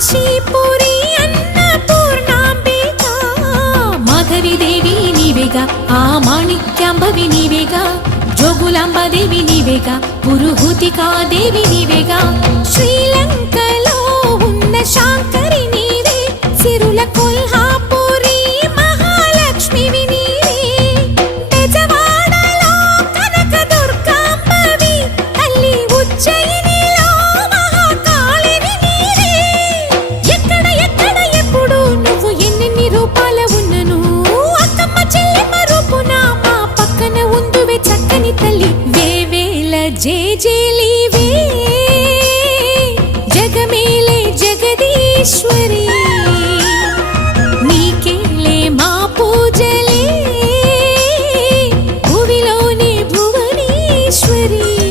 కాశీపురి అన్నపూర్ణాంబిక మాధవి దేవి నీవేగా ఆ మాణిక్యాంబవి నీవేగా జోగులాంబదేవి నీవేగా పురుహూతికా దేవి నీవేగా శ్రీలంకలో ఉన్న శాంకరి నీవే సిరుల కొల్హాపురి మహాలక్ష్మివి నీవే బెజవాడలో కనక దుర్గాంబవి తల్లి ఉజ్జయినిలో మహాకాళివి నీవే ఎక్కడ ఎక్కడ ఎప్పుడు నువ్వు ఎన్నెన్ని రూపాల ఉన్నను అక్కమ్మ చెల్లెమ్మ రూపున మా పక్కన ఉందువే చక్కని తల్లి వేవేల జేజేలివే జగమేలే జగదీశ్వరి